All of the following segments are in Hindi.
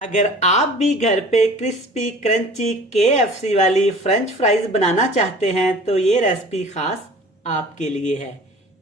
अगर आप भी घर पे क्रिस्पी क्रंची केएफसी वाली फ्रेंच फ्राइज बनाना चाहते हैं तो ये रेसिपी खास आपके लिए है।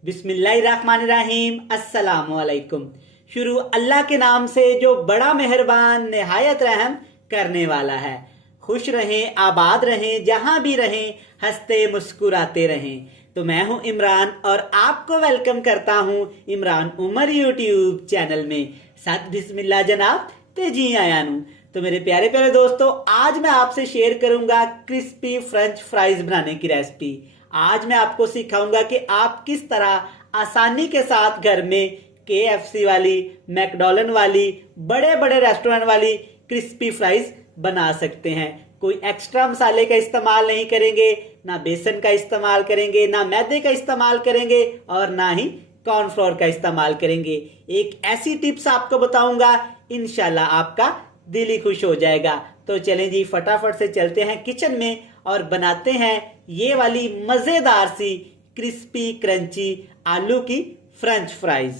बिस्मिल्लाहिर्रहमानिर्रहीम, अस्सलाम वालेकुम। शुरू अल्लाह के नाम से जो बड़ा मेहरबान निहायत रहम करने वाला है। खुश रहें, आबाद रहें, जहां भी रहें हंसते मुस्कुराते रहें। तो मैं हूं इमरान और आपको वेलकम करता हूं इमरान उमर यूट्यूब चैनल में। साथ बिस्मिल्लाह जनाब ते जी आया नू। तो मेरे प्यारे प्यारे दोस्तों, आज मैं आपसे शेयर करूंगा क्रिस्पी फ्रेंच फ्राइज बनाने की रेसिपी। आज मैं आपको सिखाऊंगा कि आप किस तरह आसानी के साथ घर में केएफसी वाली, मैकडॉलन वाली, बड़े बड़े रेस्टोरेंट वाली क्रिस्पी फ्राइज बना सकते हैं। कोई एक्स्ट्रा मसाले का इस्तेमाल नहीं करेंगे, ना बेसन का इस्तेमाल करेंगे, ना मैदे का इस्तेमाल करेंगे और ना ही कॉर्नफ्लोर का इस्तेमाल करेंगे। एक ऐसी टिप्स आपको बताऊंगा, इंशाल्लाह आपका दिल ही खुश हो जाएगा। तो चलें जी, फटाफट से चलते हैं किचन में और बनाते हैं ये वाली मजेदार सी क्रिस्पी क्रंची आलू की फ्रेंच फ्राइज।